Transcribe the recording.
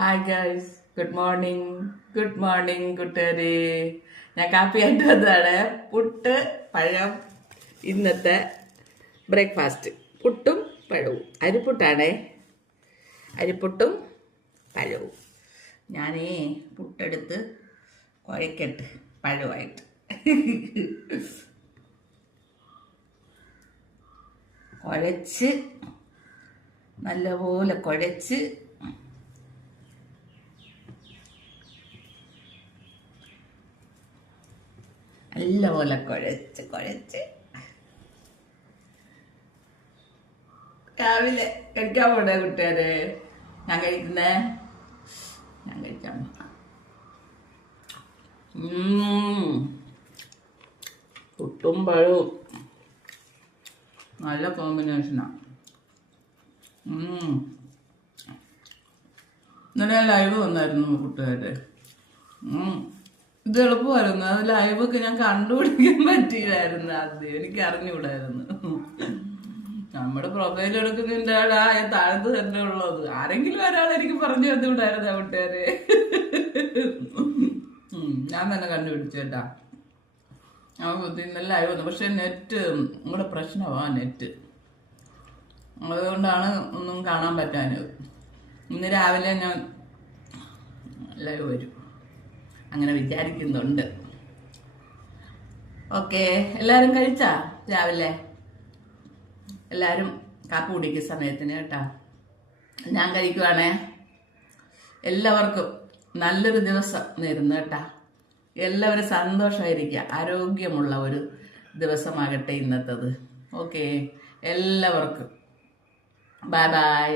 Hi guys, good morning കൂട്ടുകാരെ. ഞാൻ കാപ്പിയായിട്ട് വന്നതാണ്. പുട്ട് പഴം, ഇന്നത്തെ ബ്രേക്ക്ഫാസ്റ്റ് പുട്ടും പഴവും. അരിപ്പുട്ടാണേ, അരിപ്പുട്ടും പഴവും. ഞാനേ പുട്ടെടുത്ത് കുഴക്കട്ട് പഴമായിട്ട്. കുഴച്ച് നല്ലപോലെ കുഴച്ച് നല്ലപോലെ കുഴച്ച് രാവിലെ കഴിക്കാൻ പോണേ കൂട്ടുകാരെ. ഞാൻ കഴിക്കാൻ പുട്ടും പഴവും നല്ല കോമ്പിനേഷനാണ്. ഇന്നലെ ഞാൻ ലൈവ് വന്നായിരുന്നു കൂട്ടുകാരെ. ഇത് എളുപ്പമായിരുന്നു. അത് ലൈവൊക്കെ ഞാൻ കണ്ടുപിടിക്കാൻ പറ്റിയില്ലായിരുന്നു. ആദ്യം എനിക്ക് അറിഞ്ഞുകൂടായിരുന്നു. നമ്മുടെ പ്രൊഫൈൽ എടുക്കുന്നതിൻ്റെ താഴത്ത് തന്നെ ഉള്ളത് ആരെങ്കിലും ഒരാൾ എനിക്ക് പറഞ്ഞു തന്നുകൂടായിരുന്നു കൂട്ടുകാരെ. ഞാൻ തന്നെ കണ്ടുപിടിച്ചു കേട്ടാ. ഇന്നലെ ലൈവ് വന്നു. പക്ഷെ നെറ്റ് നമ്മുടെ പ്രശ്നമാണ് നെറ്റ്. അതുകൊണ്ടാണ് ഒന്നും കാണാൻ പറ്റാഞ്ഞത്. ഇന്ന് രാവിലെ ഞാൻ ലൈവ് വരും അങ്ങനെ വിചാരിക്കുന്നുണ്ട്. ഓക്കെ, എല്ലാവരും കഴിച്ചാ രാവിലെ? എല്ലാവരും കാപ്പി കുടിക്കുന്ന സമയത്തിന് കേട്ടാ. ഞാൻ കഴിക്കുവാണേ. എല്ലാവർക്കും നല്ലൊരു ദിവസം നേരുന്നു കേട്ടാ. എല്ലാവരും സന്തോഷമായിരിക്കുക, ആരോഗ്യമുള്ള ഒരു ദിവസമാകട്ടെ ഇന്നത്തത്. ഓക്കെ, എല്ലാവർക്കും ബൈ ബൈ.